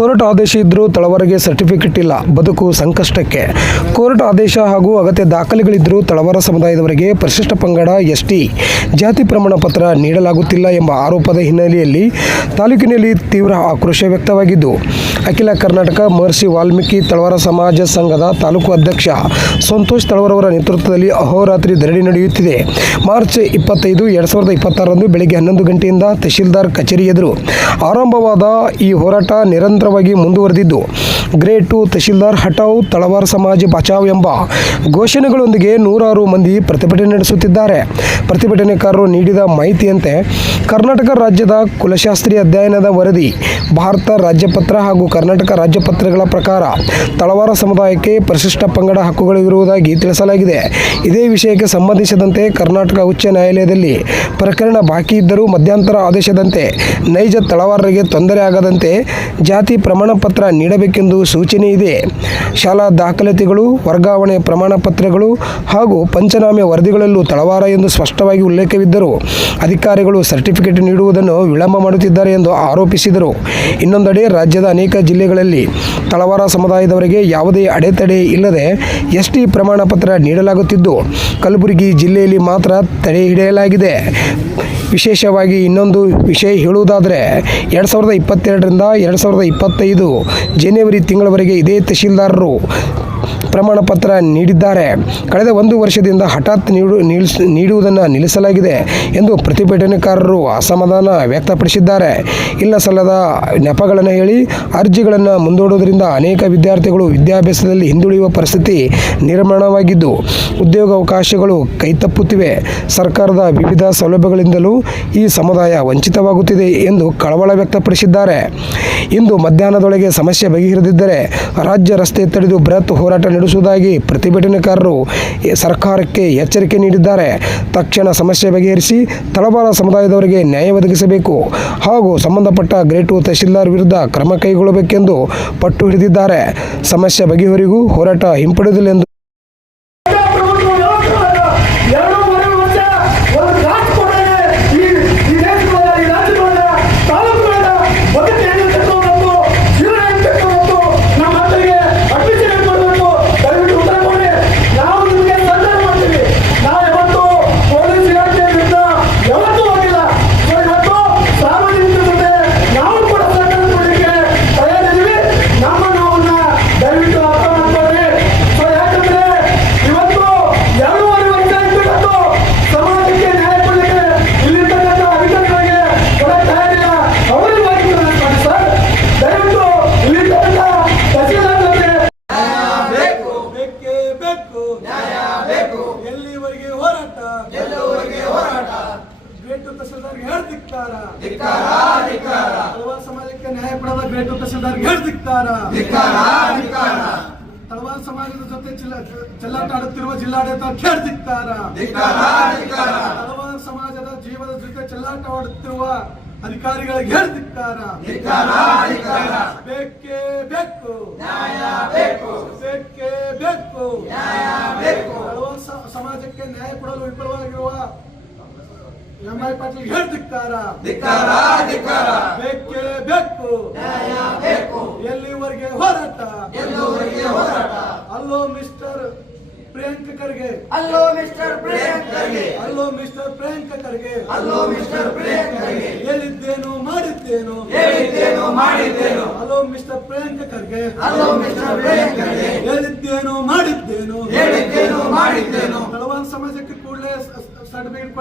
Court ಆದೇಶ ಇದ್ದರೂ ತಳವಾರಗೆ certificate ಇಲ್ಲ, ಬದುಕು ಸಂಕಷ್ಟಕ್ಕೆ. ಕೋರ್ಟ್ ಆದೇಶ ಹಾಗೂ ಅಗತ್ಯ ದಾಖಲೆಗಳಿದ್ದರೂ ತಳವಾರ ಸಮುದಾಯದವರಿಗೆ ಪರಿಶಿಷ್ಟ ಪಂಗಡ ಎಸ್ಟಿ ಜಾತಿ ಪ್ರಮಾಣ ಪತ್ರ ನೀಡಲಾಗುತ್ತಿಲ್ಲ ಎಂಬ ಆರೋಪದ ಹಿನ್ನೆಲೆಯಲ್ಲಿ ತಾಲೂಕಿನಲ್ಲಿ ತೀವ್ರ ಆಕ್ರೋಶ ವ್ಯಕ್ತವಾಗಿದ್ದು, ಅಖಿಲ ಕರ್ನಾಟಕ ಮಹರ್ಷಿ ವಾಲ್ಮೀಕಿ ತಳವಾರ ಸಮಾಜ ಸಂಘದ ತಾಲೂಕು ಅಧ್ಯಕ್ಷ ಸಂತೋಷ್ ತಳವಾರ ಅವರ ನೇತೃತ್ವದಲ್ಲಿ ಅಹೋರಾತ್ರಿ ಧರಣಿ ನಡೆಯುತ್ತಿದೆ. ಮಾರ್ಚ್ 25, 2026ರಂದು ಬೆಳಗ್ಗೆ 11 ಗಂಟೆಯಿಂದ ತಹಶೀಲ್ದಾರ್ ಕಚೇರಿ ಎದುರು ಆರಂಭವಾದ ಈ ಹೋರಾಟ ನಿರಂತರವಾಗಿ ಮುಂದುವರೆದಿದ್ದು, ಗ್ರೇಡ್ 2 ತಹಶೀಲ್ದಾರ್ ಹಟಾವ್, ತಳವಾರ ಸಮಾಜ ಬಚಾವ್ ಎಂಬ ಘೋಷಣೆಗಳೊಂದಿಗೆ ನೂರಾರು ಮಂದಿ ಪ್ರತಿಭಟನೆ ನಡೆಸುತ್ತಿದ್ದಾರೆ. ಪ್ರತಿಭಟನೆಕಾರರು ನೀಡಿದ ಮಾಹಿತಿಯಂತೆ ಕರ್ನಾಟಕ ರಾಜ್ಯದ ಕುಲಶಾಸ್ತ್ರಿ ಅಧ್ಯಯನದ ವರದಿ, ಭಾರತ ರಾಜ್ಯಪತ್ರ ಹಾಗೂ ಕರ್ನಾಟಕ ರಾಜ್ಯಪತ್ರಗಳ ಪ್ರಕಾರ ತಳವಾರ ಸಮುದಾಯಕ್ಕೆ ಪರಿಶಿಷ್ಟ ಪಂಗಡ ಹಕ್ಕುಗಳಿರುವುದಾಗಿ ತಿಳಿಸಲಾಗಿದೆ. ಇದೇ ವಿಷಯಕ್ಕೆ ಸಂಬಂಧಿಸಿದಂತೆ ಕರ್ನಾಟಕ ಉಚ್ಚ ನ್ಯಾಯಾಲಯದಲ್ಲಿ ಪ್ರಕರಣ ಬಾಕಿ ಇದ್ದರೂ ಮಧ್ಯಂತರ ಆದೇಶದಂತೆ ನೈಜ ತಳವಾರರಿಗೆ ತೊಂದರೆ ಆಗದಂತೆ ಜಾತಿ ಪ್ರಮಾಣ ಪತ್ರ ನೀಡಬೇಕೆಂದು ಸೂಚನೆ ಇದೆ. ಶಾಲಾ ದಾಖಲಾತಿಗಳು, ವರ್ಗಾವಣೆ ಪ್ರಮಾಣ ಪತ್ರಗಳು ಹಾಗೂ ಪಂಚನಾಮೆ ವರದಿಗಳಲ್ಲೂ ತಳವಾರ ಎಂದು ಸ್ಪಷ್ಟವಾಗಿ ಉಲ್ಲೇಖವಿದ್ದರೂ ಅಧಿಕಾರಿಗಳು ಸರ್ಟಿಫಿಕೇಟ್ ನೀಡುವುದನ್ನು ವಿಳಂಬ ಮಾಡುತ್ತಿದ್ದಾರೆ ಎಂದು ಆರೋಪಿಸಿದರು. ಇನ್ನೊಂದೆಡೆ ರಾಜ್ಯದ ಅನೇಕ ಜಿಲ್ಲೆಗಳಲ್ಲಿ ತಳವಾರ ಸಮುದಾಯದವರಿಗೆ ಯಾವುದೇ ಅಡೆತಡೆ ಇಲ್ಲದೆ ಎಸ್ಟಿ ಪ್ರಮಾಣ ಪತ್ರ ನೀಡಲಾಗುತ್ತಿದ್ದು, ಕಲಬುರಗಿ ಜಿಲ್ಲೆಯಲ್ಲಿ ಮಾತ್ರ ತಡೆ ಹಿಡಿಯಲಾಗಿದೆ. ವಿಶೇಷವಾಗಿ ಇನ್ನೊಂದು ವಿಷಯ ಹೇಳುವುದಾದರೆ 2022ರಿಂದ 2025 ಜನವರಿ ತಿಂಗಳವರೆಗೆ ಇದೇ ತಹಶೀಲ್ದಾರರು ಪ್ರಮಾಣ ಪತ್ರ ನೀಡಿದ್ದಾರೆ. ಕಳೆದ 1 ವರ್ಷದಿಂದ ಹಠಾತ್ ನೀಡುವುದನ್ನು ನಿಲ್ಲಿಸಲಾಗಿದೆ ಎಂದು ಪ್ರತಿಭಟನೆಕಾರರು ಅಸಮಾಧಾನ ವ್ಯಕ್ತಪಡಿಸಿದ್ದಾರೆ. ಇಲ್ಲ ಸಲ್ಲದ ನೆಪಗಳನ್ನು ಹೇಳಿ ಅರ್ಜಿಗಳನ್ನು ಮುಂದೂಡುವುದರಿಂದ ಅನೇಕ ವಿದ್ಯಾರ್ಥಿಗಳು ವಿದ್ಯಾಭ್ಯಾಸದಲ್ಲಿ ಹಿಂದುಳಿಯುವ ಪರಿಸ್ಥಿತಿ ನಿರ್ಮಾಣವಾಗಿದ್ದು, ಉದ್ಯೋಗಾವಕಾಶಗಳು ಕೈತಪ್ಪುತ್ತಿವೆ. ಸರ್ಕಾರದ ವಿವಿಧ ಸೌಲಭ್ಯಗಳಿಂದಲೂ ಈ ಸಮುದಾಯ ವಂಚಿತವಾಗುತ್ತಿದೆ ಎಂದು ಕಳವಳ ವ್ಯಕ್ತಪಡಿಸಿದ್ದಾರೆ. ಇಂದು ಮಧ್ಯಾಹ್ನದೊಳಗೆ ಸಮಸ್ಯೆ ಬಗೆಹರಿದಿದ್ದರೆ ರಾಜ್ಯ ರಸ್ತೆ ತಡೆದು ಬೃಹತ್ ಹೋರಾಟ ನಡೆಸುವುದಾಗಿ ಪ್ರತಿಭಟನೆಕಾರರು ಸರ್ಕಾರಕ್ಕೆ ಎಚ್ಚರಿಕೆ ನೀಡಿದ್ದಾರೆ. ತಕ್ಷಣ ಸಮಸ್ಯೆ ಬಗೆಹರಿಸಿ ತಳವಾರ ಸಮುದಾಯದವರಿಗೆ ನ್ಯಾಯ ಒದಗಿಸಬೇಕು ಹಾಗೂ ಸಂಬಂಧಪಟ್ಟ ಗ್ರೇಡ್ 2 ತಹಶೀಲ್ದಾರ್ ವಿರುದ್ಧ ಕ್ರಮ ಕೈಗೊಳ್ಳಬೇಕೆಂದು ಪಟ್ಟು ಹಿಡಿದಿದ್ದಾರೆ. ಸಮಸ್ಯೆ ಬಗೆಹರಿಗೂ ಹೋರಾಟ ಹಿಂಪಡೆದಿಲ್ಲ ಎಂದು ಸಮಾಜಕ್ಕೆ ನ್ಯಾಯ ಕೊಡದ ಗ್ರೇಡ್ 2 ತಹಶೀಲ್ದಾರ್ಗೆ ಧಿಕ್ಕಾರ. ತಳವಾರ ಸಮಾಜದ ಜೊತೆ ಚೆಲ್ಲಾಟ ಆಡುತ್ತಿರುವ ಜಿಲ್ಲಾಡಳಿತ ಧಿಕ್ಕಾರ. ತಳವಾರ ಸಮಾಜದ ಜೀವದ ಜೊತೆ ಚೆಲ್ಲಾಟ ಆಡುತ್ತಿರುವ ಅಧಿಕಾರಿಗಳಿಗೆ ಧಿಕ್ಕಾರ. ಬೇಕೇ ಬೇಕು ಬೇಕೇ ಬೇಕು. ತಳವಾರ ಸಮಾಜಕ್ಕೆ ನ್ಯಾಯ ಕೊಡಲು ವಿಫಲವಾಗಿರುವ ಎಂ.ಐ. ಪಾಟೀಲ್ ಧಿಕ್ಕಾರ. ಬೇಕೇ ಬೇಕು. ಎಲ್ಲಿವರೆಗೆ ಹೋರಾಟ? ಅಲ್ಲೋ ಮಿಸ್ಟರ್ ಪ್ರಿಯಾಂಕ ಖರ್ಗೆ, ಅಲ್ಲೋ ಮಿಸ್ಟರ್ ಪ್ರಿಯಾಂಕ ಖರ್ಗೆ, ಹೇಳಿದ್ದೇನು ಮಾಡಿದ್ದೇನು, ಅಲ್ಲೋ ಮಿಸ್ಟರ್ ಪ್ರಿಯಾಂಕ ಖರ್ಗೆ, ಹೇಳಿದ್ದೇನು ಮಾಡಿದ್ದೇನು. ತಳವಾರ ಸಮಾಜಕ್ಕೆ ಕೂಡಲೇ ಸರ್ಟಿಫಿಕೇಟ್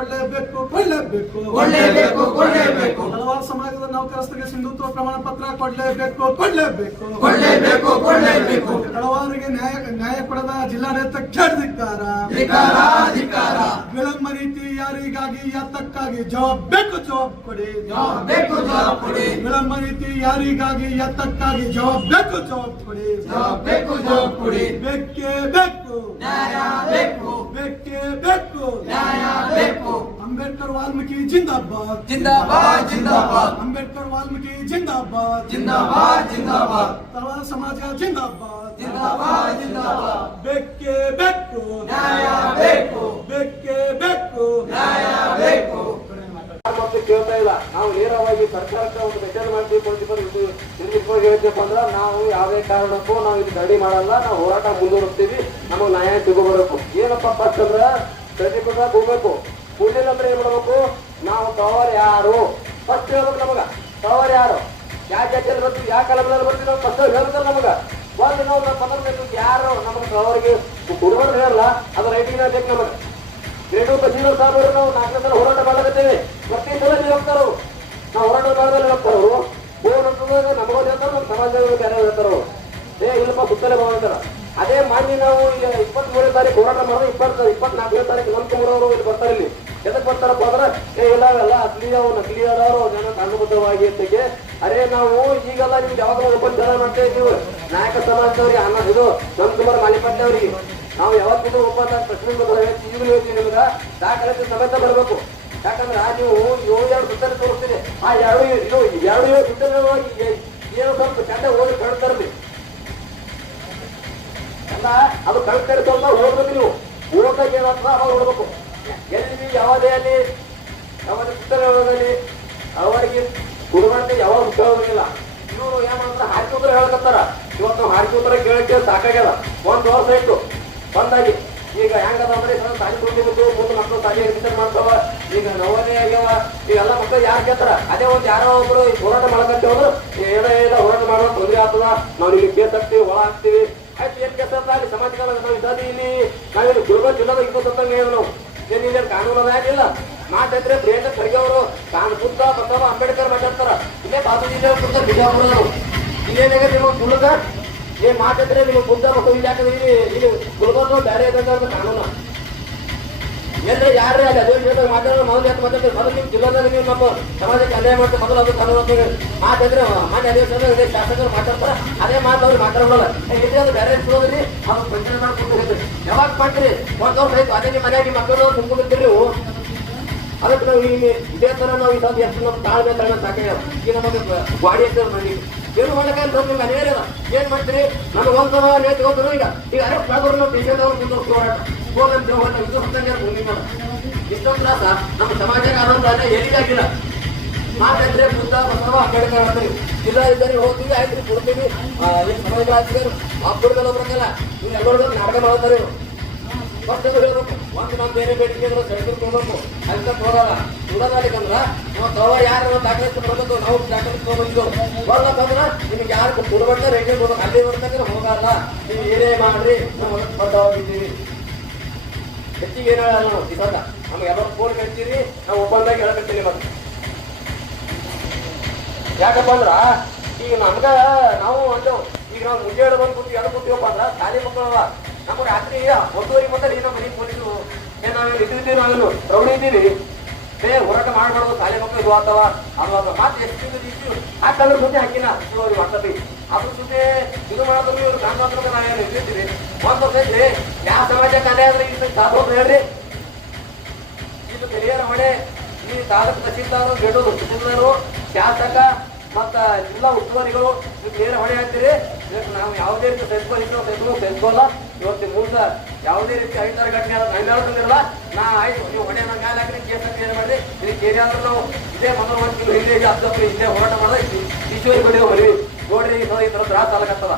ಕೊಡಲೇಬೇಕು. ತಳವಾರ ಸಮಾಜದ ನೌಕರಸ್ಥರಿಗೆ ಸಿಂಧುತ್ವ ಪ್ರಮಾಣ ಪತ್ರ ಕೊಡಲೇಬೇಕು. ತಳವಾರಿಗೆ ನ್ಯಾಯ ಕೊಡದ ಜಿಲ್ಲಾಡಳಿತ ಧಿಕ್ಕಾರ. ವಿಳಂಬ ನೀತಿ ಯಾರಿಗಾಗಿ ಯಾತಕ್ಕಾಗಿ ಜವಾಬ್ ಬೇಕು, ಜವಾಬ್ ಕೊಡಿ. ವಿಳಂಬ ನೀತಿ ಯಾರಿಗಾಗಿ ಯಾತಕ್ಕಾಗಿ ಜವಾಬ್ ಬೇಕು, ಜವಾಬ್ ಕೊಡಿ. ಬೇಕೇ ಬೇಕು. ಅಂಬೇಡ್ಕರ್ ವಾಲ್ಮೀಕಿ ಜಿಂದಾಬಾದ್. ಅಂಬೇಡ್ಕರ್ ವಾಲ್ಮೀಕಿ ಜಿಂದಾಬಾದ್. ತಳವಾರ ಸಮಾಜ ಜಿಂದಾಬಾದ್. ಬೇಕೇ ಬೇಕು. ಕೇಳ್ತಾ ಇಲ್ಲ. ನಾವು ನೇರವಾಗಿ ಸರ್ಕಾರಕ್ಕೆ ಒಂದು ಮೆಸೇಜ್ ಮಾಡ್ತೀವಿ, ಸ್ಪಷ್ಟವಾಗಿ ಹೇಳ್ತೀವಿ ಅಂದ್ರೆ ನಾವು ಯಾವುದೇ ಕಾರಣಕ್ಕೂ ನಾವು ಇದು ರೆಡಿ ಮಾಡಲ್ಲ, ನಾವು ಹೋರಾಟ ಮುಂದುವರಿಸ್ತೀವಿ, ನಮಗೆ ನ್ಯಾಯ ಸಿಗೋಬರಬೇಕು. ಏನಪ್ಪ ಫಸ್ಟ್ ಅಂದ್ರೆ ಸರ್ಟಿಫಿಕೇಟ್ ಹೋಗ್ಬೇಕು. ಕೂಡಲಿಲ್ಲ ಅಂದ್ರೆ ಏನ್ ಮಾಡ್ಬೇಕು, ನಾವು ಕವರ್ ಯಾರು ಫಸ್ಟ್ ಹೇಳ್ಬೇಕು. ನಮಗ ಕವರ್ ಯಾರು, ಯಾವ ಜಾತಿಯಲ್ಲಿ ಬರ್ತೀವಿ, ಯಾವ ಕಾಲದಲ್ಲಿ ಬರ್ತೀವಿ, ನಾವು ಫಸ್ಟ್ ಹೇಳ್ಬೇಕಲ್ಲ ನಮಗ. ಒಂದು ನಾವು ನಮ್ಮ ಪದಬೇಕು ಯಾರು ನಮಗೆ ಕವರ್ಗೆ ಕುಡುಬರು ಹೇಳಲ್ಲ, ಅದು ರೈಟಿಂಗ್ ಬೇಕು ನಮಗೆ. ಗ್ರೇಡು ತಹಸೀಲ್ದಾರ್ ಸಾಹೇಬರು ನಾವು 4 ಸಲ ಹೋರಾಟ ಮಾಡಕತ್ತೇವೆ, ಪ್ರತಿ ಸಲ ನೀವು ಹೋಗ್ತಾರ. ನಾವು ಹೋರಾಟ ಮಾಡಿದ್ರೆ ಹೋಗ್ತಾರವರು ಬೋರ್ಡ್ ಅಂತಂದ್ರೆ ನಮಗೂ ಹೇಳ್ತಾರೆ, ನಮ್ಮ ಸಮಾಜದಲ್ಲಿ ಬೇರೆ ಹೇಳ್ತಾರವರು. ಇಲ್ಲಪ್ಪ ಸುತ್ತಲೇ ಬಂದಾರ. ಅದೇ ಮಾನ್ಯ ನಾವು 23ನೇ ತಾರೀಕು ಹೋರಾಟ ಮಾಡಿದ್ರೆ 24ನೇ ತಾರೀಕು ನಂಬ್ಕೊಂಡ್ರವರು ಇಲ್ಲಿ ಬರ್ತಾರೆ. ಇಲ್ಲಿ ಎದಕ್ಕೆ ಬರ್ತಾರಪ್ಪ ಅಂದ್ರೆ ಇಲ್ಲವೆಲ್ಲ ಅಸ್ಲಿ ಅವು ನಕಲಿ ಆದವರು ಜನ ಕಾನೂನುಬದ್ಧವಾಗಿ ಅಂತಕ್ಕೆ. ಅರೇ ನಾವು ಈಗೆಲ್ಲ ನಿಮ್ಗೆ ಯಾವಾಗ ಓಪನ್ ಜನ ಮಾಡ್ತಾ ಇದ್ದೀವಿ ನಾಯಕ ಸಮಾಜದವ್ರಿಗೆ ಇದು ನಮ್ಕುಮಾರ್ ಮಾಲಿಪಟ್ಟೆ ಅವ್ರಿಗೆ ನಾವು ಯಾವತ್ತಿದ್ರು ಓಪನ್ ಪ್ರಶ್ನೆ ಈಗಲೂ ಹೇಳ್ತೀವಿ, ನಿಮ್ಗೆ ದಾಖಲೆ ಸಮೇತ ಬರಬೇಕು. ಯಾಕಂದ್ರೆ ನೀವು 7 ಸುತ್ತಲೇ ತೋರಿಸ್ತೀನಿ, ಆ 2 ಸುತ್ತಲೇ ಏನು ಸ್ವಲ್ಪ ಚಂದ ಓದಿ ಕಳ್ತಾರ್ರಿ ಎಲ್ಲ. ಅದು ಕಳ್ತಾರೆ ಸ್ವಲ್ಪ ಓದ್ಬೇಕು. ನೀವು ಓದಾಗ ಏನಾಗ್ತದ ಅವಾಗ ನೋಡ್ಬೇಕು. ಎಲ್ಲಿ ಯಾವುದೇ ಅಲ್ಲಿ ಯಾವಾಗ ಸುತ್ತಲೇ ಅವರಿಗೆ ಕುಡುಗಂಟೆ ಯಾವಾಗ ಉಪಯೋಗಿಲ್ಲ. ಇವರು ಏನ್ ಮಾಡ್ತಾರೆ, ಹಾಕಿ ಉತ್ತರ ಹೇಳಕತ್ತಾರ. ಇವತ್ತು ನಾವು ಹಾಕಿ ಉತ್ತರ ಕೇಳಕ್ಕೆ ಸಾಕಾಗ್ಯದ. 1 ವರ್ಷ ಆಯ್ತು ಬಂದಾಗಿ. ಈಗ ಹೆಂಗದ ಅಂದ್ರೆ ಸಾಲಿ ಕೊಟ್ಟಿದ್ದು ಮುಂದೆ ಮಕ್ಕಳು ಸಾಲಿ ಅಡ್ಮಿಷನ್ ಮಾಡ್ತಾವ. ಈಗ ನವೋದಯ ಆಗ್ಯಾವ. ಈಗೆಲ್ಲ ಮಕ್ಕಳು ಯಾರು ಕೇಳ್ತಾರ, ಅದೇ ಒಂದು ಯಾರೋ ಒಬ್ರು ಹೋರಾಟ ಮಾಡಕತ್ತೇವ್ರು ಏನೋ ಹೋರಾಟ ಮಾಡೋ ತೊಂದರೆ ಆಗ್ತದ, ನಾವು ಇಲ್ಲಿ ಕೇಸ್ ಹಾಕ್ತಿವಿ, ಒಳ ಹಾಕ್ತಿವಿ. ಆಯ್ತು ಏನ್ ಕೇಸ್ ಆಗ್ತಾ ಅಲ್ಲಿ ಸಮಾಜ ನಾವು ಇದ್ದಾದಿ ಇಲ್ಲಿ ನಾವಿಲ್ಲಿ ಗುಲ್ಬರ್ಗ ಜಿಲ್ಲಾದ ಇಪ್ಪತ್ತಂಗೆ ನಾವು ಏನಿಲ್ಲ ಕಾನೂನು ಅದಾಗಿಲ್ಲ. ಮಾತಾಡಿದ್ರೆ ಪ್ರಿಯಾಂಕ ಖರ್ಗೆ ಅವರು ಬುದ್ಧ ಬಸವ ಅಂಬೇಡ್ಕರ್ ಮಾತಾಡ್ತಾರ. ಇಲ್ಲೇ ಬಾಜು ಜಿಲ್ಲೆ ಬಿಜಾಪುರ ಇಲ್ಲೇನಾಗ ನೀವು ಗುಲ್ಗ ಏನ್ ಮಾತಾಡಿದ್ರೆ ನೀವು ಬುದ್ಧ ಬಸವ ಇಲ್ಲಿ ಹಾಕಿದ್ರೆ ಇಲ್ಲಿ ಗುಲ್ಬರ್ಗ ಬೇರೆ ಇದ್ದಂತ ಕಾನೂನು ಅಂದ್ರೆ ಯಾರೇ ಅಲ್ಲಿ ಅದೇ ಮಾತಾಡೋ ಮೊದಲು ಯಾಕೆ ಮಾತಾಡ್ತಾರೆ. ಮೊದಲು ನಿಮ್ಮ ಜಿಲ್ಲಾದಲ್ಲಿ ನೀವು ನಮ್ಮ ಸಮಾಜಕ್ಕೆ ಅನ್ಯಾಯ ಮಾಡ್ತಾರೆ, ಮೊದಲು ಅದು ಕಾನೂನು ಮಾತಾಡಿದ್ರೆ ಮಾನ್ಯ ಅಧಿವೇಶನ ಶಾಸಕರು ಮಾತಾಡ್ತಾರೆ. ಅದೇ ಮಾತು ಅವ್ರು ಮಾತಾಡೋಲ್ಲ. ಇದೇ ಅದು ಬೇರೆ ಇರೋದ್ರಿ ಅವ್ರು ಪಂಚನೆ ಮಾಡ್ಕೊಂಡು ಯಾವಾಗ ಮಾಡ್ತೀರಿ 1 ವರ್ಷ ಆಯ್ತು. ಅದೇ ನಿಮ್ಮ ಮನೆಯಾಗಿ ನಿಮ್ಮ ಮಕ್ಕಳು ತುಂಬಿರ್ತೀರಿ ನೀವು. ಅದಕ್ಕೆ ನಾವು ಇದೇ ತರ ನಾವು ಇದೊಂದು ಎಷ್ಟು ನಮ್ಮ ತಾಳ್ಮೆ ತಳ ಸಾಕಾಗ ಈಗ ನಮಗೆ ಗಾಡಿ ಅಂತ ಮಾಡಿ ಏನು ಮಾಡಕ್ಕೆ ನಿಮ್ಗೆ ಅನಿವಾರ್ಯ ಅದ. ಏನ್ ಮಾಡ್ತೀರಿ, ನಮಗೆ ಒಂದ್ಸಲ ನೇತ್ಕೊಂಡ್ರು ಈಗ ಅರೆ ಕಳೆದ್ರು ನಾವು ಪೇಷಂಟ್ ಅವ್ರು ಮುಂದೆ ಹೋರಾಟ ಹೋಗಂತ ಇದು ಹೊತ್ತಂಗೆ ಮುಂದಿನ ಇಷ್ಟೊಂದು ತ್ರಾಸ ನಮ್ಮ ಸಮಾಜಕ್ಕೆ ಆನಂದ ಎಲ್ಲಿಗಾಗಿಲ್ಲ. ಮಾತಾಡಿದ್ರೆ ಬುದ್ಧ ಬಸವ ಅಂಬೇಡ್ಕರ್ ಅಂತೀವಿ. ಜಿಲ್ಲಾ ಇದ್ದರೆ ಹೋಗ್ತೀವಿ, ಆಯ್ತು ಕೊಡ್ತೀವಿ. ಏನು ಸಮಾಜ ಆಗ್ತಿದ್ರು ಹಬ್ಬಗಳ ಒಬ್ಬರಲ್ಲ ಇವ್ರು ಎಲ್ಲರೂ ನಾಟಕ ಮಾಡ್ತಾರೆ. ಇವರು ಫಸ್ಟ್ ಹೇಳ್ಬೇಕು, ಒಂದು ನಾವು ಬೇರೆ ಬೇಡಿಕೆ ಅಂದ್ರೆ ಸರ್ಟಿಫಿಕೇಟ್ ಹೋಗ್ಬೇಕು. ಅದಕ್ಕೆ ಹೋಗಲ್ಲ ಉದಾಹರಣೆಗಂದ್ರ ನಾವು ಕವರ್ ಯಾರು ದಾಖಲೆ ಬರ್ಬೇಕು, ನಾವು ದಾಖಲೆ ತಗೊಂಡು ಬರ್ಲಪ್ಪ ಅಂದ್ರೆ ನಿಮ್ಗೆ ಯಾರು ಕೊಡ್ಬಾರ್ದ ರೇಟ್ ಹೋಗ್ಬೇಕು. ಅಲ್ಲಿ ಬರ್ಬೇಕಂದ್ರೆ ಹೋಗಲ್ಲ, ನೀವು ಏನೇ ಮಾಡ್ರಿ ನಾವು ಬದ್ಧವಾಗಿದ್ದೀವಿ. ಹೆಚ್ಚಿಗೆ ಏನು ಹೇಳಲ್ಲ ನಾವು ಇವಾಗ ನಮ್ಗೆ ಎಲ್ಲರೂ ಫೋನ್ ಕಳ್ತೀರಿ, ನಾವು ಒಬ್ಬಂದಾಗ ಹೇಳಕತ್ತೀವಿ. ಮತ್ತೆ ಯಾಕಪ್ಪ ಅಂದ್ರ ಈಗ ನಮ್ಗ ನಾವು ಒಂದು ಈಗ ನಾವು ಮುಂಜಾನೆ ಬಂದು ಕೂತೀವಿ ಎಲ್ಲಿ ಕೂತೀವಪ್ಪ ಅಂದ್ರ ಶಾಲೆ ಮಕ್ಕಳವ ನಮ್ಗೆ ರಾತ್ರಿ 1:30 ಬಂದ್ರೆ ಈಗ ಮನೆಗೆ ಪೊಲೀಸರು ನಾವೇನು ಇದ್ದೀವಿ, ನಾವೇನು ಪ್ರೌಢ ಇದ್ದೀವಿ. ಹೋರಾಟ ಮಾಡ್ಬಾರ್ದು, ಶಾಲೆ ಮಕ್ಕಳು ಇದು ಆಗ್ತಾವ ಅಲ್ವಾ. ಮತ್ತೆ ಎಷ್ಟು ಇದ್ದೀವಿ ಅದ್ರ ಜೊತೆ ಹಾಕಿನ ಅವ್ರಿಗೆ ಮಾಡ್ತೀವಿ. ಅದ್ರ ಜೊತೆ ಇದು ಮಾಡಿದ್ರು ಇವ್ರು ಕಾನೂನು ನಾವೇನು ಇರ್ತೀವಿ. ಒಂದು ಐತ್ರಿ ಯಾವ ಸಮಾಜಕ್ಕೆ ಅಲ್ಲೇ ಆದ್ರೆ ಇಲ್ಲಿ ಸಾಧೋದು ಹೇಳ್ರಿ. ಇದು ಹಿರಿಯರ ಹೊಣೆ. ಈ ತಾಲೂಕು ತಹಸೀಲ್ದಾರರು ಗೆಡೋದು ತಹಸೀಲ್ದಾರು ಶಾಸಕ ಮತ್ತ ಜಿಲ್ಲಾ ಉಸ್ತುವಾರಿಗಳು ಬೇರೆ ಹೊಣೆ ಹಾಕ್ತೀರಿ. ನಾವು ಯಾವುದೇ ರೀತಿ ಸಹಿಸ್ಕೊಳ್ಳಲ್ಲ. ಇವತ್ತು ಮುಂದ ಯಾವುದೇ ರೀತಿ 5-6 ಘಟನೆ ನೈವೇಳ್ಕೊಂಡಿರಲ್ಲ. ನಾ ಆಯ್ತು ನೀವು ಹೊಣೆ ನನ್ನ ಮ್ಯಾಲೆ ಹಾಕ್ರಿ, ಕೇಸ್ ಹಾಕಿ ಏನು ಮಾಡಿರಿ. ಇದಕ್ಕೆ ಏನಾದ್ರೂ ನಾವು ಇದೇ ಮೊದಲು 1 ತಿಂಗಳು ಹಿಂದೆ ಹತ್ತಪ್ಪ ಇಲ್ಲೇ ಹೋರಾಟ ಮಾಡಿದ್ರೆ ಈಶ್ವರಿ ಬಡಿ ಹೊರವಿ ನೋಡ್ರಿ ಈ ಥರ ತ್ರಾಸ ಆಗತ್ತದ.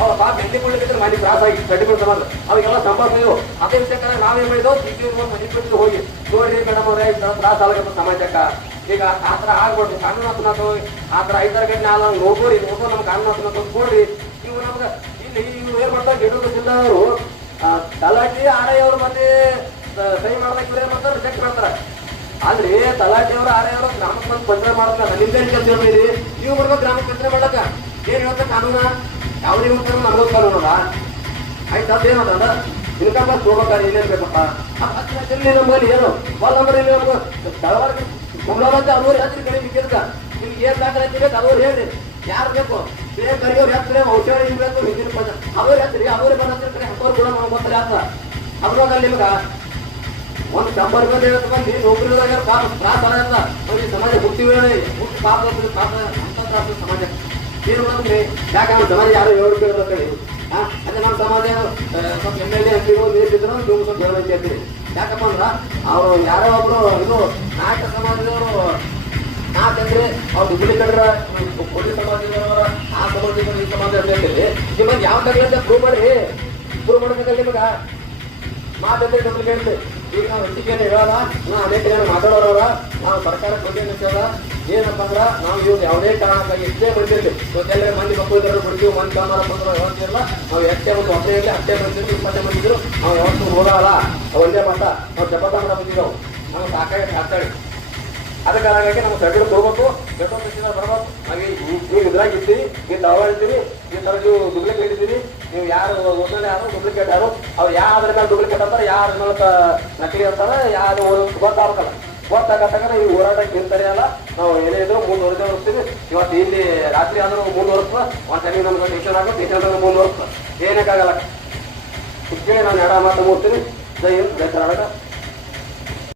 ಅವ್ರ ಪಾಪ ಎಲ್ಲಿ ಕೊಡ್ಲಿಕ್ಕೆ ಮನೆ ತ್ರಾಸ ಆಗಿ ಸರ್ಟಿಫಿಕೇಟ್ ಬಂದು ಅವಾಗೆಲ್ಲ ಸಂಪರ್ಕ ಅದೇ ವಿಷಯಕ್ಕೆ ನಾವೇನ್ ಮಾಡಿದ್ವು ಟೀಚರ್ ಮನೆ ಬಿಟ್ಟು ಹೋಗಿ ನೋಡ್ರಿ ಮೇಡಮ್ ಅವ್ರೆ ಈ ಥರ ತ್ರಾಸ ಆಗತ್ತ ಸಮಾಜಕ್ಕೆ. ಈಗ ಆ ಥರ ಆಗ್ಬಾರ್ದು. ಕಾನೂನಾತ್ಮಕ ಆ ಥರ 5-6 ಗಂಟೆ ನಾವು ನೋಡ್ರಿ ನಮ್ಮ ಕಾನೂನಾತ್ಮಕ ಕೊಡ್ರಿ. ಇವು ನಮ್ಗೆ ಇಲ್ಲಿ ಇವ್ರು ಏನ್ ಮಾಡ್ತಾರೆ ಗೆಡೂರು ಜಿಲ್ಲಾದವರು ತಲಾಟಿ ಆರ್ಐ ಅವ್ರು ಮತ್ತೆ ಸಹಿ ಮಾಡ್ದಾಗ ಇವ್ರು ಏನ್ ಮಾಡ್ತಾರೆ ರಿಜೆಕ್ಟ್ ಮಾಡ್ತಾರೆ. ಆದ್ರೆ ತಲಾಟಿಯವರು ಆರ್ಐ ಅವರು ಗ್ರಾಮಕ್ಕೆ ಬಂದು ಪಂಚನೆ ಮಾಡ್ತಾರೆ. ನಿಮ್ದೇನು ಕೆಲಸ ಹೇಳಿರಿ ನೀವು ಬರ್ಬೇಕು ಗ್ರಾಮಕ್ಕೆ ಪಂಚನೆ ಮಾಡಕ ಏನ್ ಹೇಳ್ತಾರೆ ಕಾನೂನ ಯಾವ್ದು ಹೇಳ್ತಾರೆ ನಮಗೂ ಕಾನೂನದ ಆಯ್ತು. ಅದೇನದ ಇನ್ಕಮ್ ಟ್ಯಾಕ್ಸ್ ಹೋಗ್ಬೇಕಾದ್ರೆ ಏನೇನ್ ಬೇಕಪ್ಪ ನಮ್ಮಲ್ಲಿ ಏನು ನಂಬರ್ ಇಲ್ಲಿ ನಮ್ಗೆ ತಳವಾರ ಕುಂಬಳವಂತ ಅವ್ರು ಹೇಳ್ತೀರಿ ಕಡೆ ಬಿದ್ದಿರ್ತ ನಿಮ್ಗೆ ಏನ್ ದಾಖಲೆ ಬೇಕು ಅವ್ರು ಹೇಳ್ರಿ. ಯಾರು ಬೇಕು ಬೇರೆ ಕರಿಯವ್ರು ಹೇಳ್ತಾರೆ ಔಷಧ ಇರ್ಬೇಕು ಹಿಂದಿನ ಪದ ಅವ್ರು ಹೇಳ್ತೀರಿ. ಅವ್ರು ಬಂದ್ರೆ ಕಡೆ ಹತ್ತವ್ರು ಕೂಡ ನಾವು ಗೊತ್ತಲ್ಲ ಅಂತ ಅವ್ರಾಗ ನಿಮ್ಗ ಒಂದು 100 ರೂಪಾಯಿ ಬಂದು ನೌಕರಿದಾಗ ತ್ರಾಸ ಆಗಲ್ಲ. ಅವ್ರಿಗೆ ಸಮಾಜ ಹುಟ್ಟಿ ಪಾಪ ಅಂತ ತ್ರಾಸ ಸಮಾಜ ಏನು ಅಂದ್ರೆ ಯಾಕಂದ್ರೆ ಸಮಾಜ ಯಾರು ಹೇಳ್ಬೇಕು ಕಡೆ ಅದೇ ನಮ್ಮ ಸಮಾಜ ಸ್ವಲ್ಪ MLA ಅಂತಿರೋ ನೀಡಿದ್ರು ನೀವು ಸ್ವಲ್ಪ ಹೇಳ್ಬೇಕು ಅಂತೀರಿ. ಯಾಕಪ್ಪ ಅಂದ್ರ ಅವರು ಯಾರೋ ಒಬ್ರು ಇದು ನಾಯಕ ಸಮಾಜದವರು ಯಾಕಂದ್ರೆ ಅವ್ರು ಡುಪ್ಲಿಕೇಟರ್ ಪೊಲೀಸ್ ಸಮಾಜದವರ ಆ ಸಮಾಜದ ಈ ಸಮಾಜ ಹೇಳ್ತೀರಿ ನಿಮಗೆ ಯಾವ ತಗಲಿಂದ ಪ್ರೂವ್ ಮಾಡಿ ಮಾಡಬೇಕಲ್ಲ ನಿಮಗೆ ಮಾತಂದ್ರೆ ಡುಪ್ಲಿಕೇಟ್. ಈಗ ನಾವು ಹೆಚ್ಚಿಗೆಯನ್ನು ಹೇಳೋಣ, ನಾವು ಅನೇಕ ಜನ ಮಾತಾಡೋರವ, ನಾವು ಸರ್ಕಾರಕ್ಕೆ ಬಗ್ಗೆ ಅನಿಸೋದ ಏನಪ್ಪ ಅಂದ್ರೆ ನಾವು ಇವ್ರು ಯಾವುದೇ ಕಾರಣಕ್ಕಾಗಿ ಎಷ್ಟೇ ಬಂದಿರಲಿ, ಇವತ್ತೆಲ್ಲ ಮಂದಿ ಮಕ್ಕಳು ಇದ್ದಾರೆ ಬಿಡ್ತೀವಿ, ಮಂದಿ ಕಾಮಾರ ಬಂದ್ರೆ ಯಾವತ್ತಿರಲ್ಲ, ನಾವು ಎಷ್ಟೇ ಒಂದು ಒಬ್ಬರೇ ಇರಲಿ ಅಷ್ಟೇ ಬಂದಿರ್ತೀವಿ, 20 ಬಂದಿದ್ರು ನಾವು ಯಾವತ್ತೂ ಹೋಗಲ್ಲ. ಒಂದೇ ಮಾತ ನಾವು ಜಪತ ಮಾಡ ಬಂದಿದ್ದೆವು, ನಾವು ಸಾಕಾಗಿ ಹಾಕ್ತಾಳೆ. ಅದಕ್ಕೆ ಹಾಗಾಗಿ ನಾವು ಸರ್ಟಿಫಿಕೇಟ್ ಹೋಗ್ಬೇಕು, ಬೇಕಾದ ಬರ್ಬೇಕು. ಹಾಗೆ ನೀವು ಇದ್ರಾಗ ಇದ್ದೀರಿ, ನೀವು ದಾವ ಇದ್ದೀರಿ, ಈ ಥರ ನೀವು ಡುಪ್ಲಿಕೇಟ್ ಇದ್ದೀರಿ, ನೀವು ಯಾರು ಒರಿಜಿನಲ್ ಯಾರು ಡುಪ್ಲಿಕೇಟ್ ಯಾರು, ಅವ್ರು ಯಾವ್ದ್ರ ಮೇಲೆ ಡುಪ್ಲಿಕೇಟ್ ಅಂತಾರೆ, ಯಾರ ಮೇಲೆ ನಕಲಿ ಅಂತಾರೆ, ಯಾರು ಗೊತ್ತಾಗಲ್ಲ. ಗೊತ್ತಾಗತ್ತಾಗ ಈ ಹೋರಾಟಕ್ಕೆ ನಿಂತಾರೆ ಅಲ್ಲ, ನಾವು ಏನೇ ಇದ್ರು ಮುಂದುವರಿಸ್ತೀವಿ. ಇವತ್ತು ಇಲ್ಲಿ ರಾತ್ರಿ ಆದ್ರೂ ಮುಂದುವರಿಸ್ತದೆ, ಒಂದು ಟೈಮಿಗೆ ನಮ್ಗೆ ಟೆನ್ಷನ್ ಆಗುತ್ತೆ, ಟೆನ್ಷನ್ ಮುಂದುವರಿಸ್ತದೆ, ಏನಕ್ಕಾಗಲ್ಲ. ಕೇಳಿ ನಾನು ಎಡ ಮಾತು ಮೂಡ್ತೀನಿ. ಜೈ ಹಿಂದ್, ಜೈ ಕರ್ನಾಟಕ.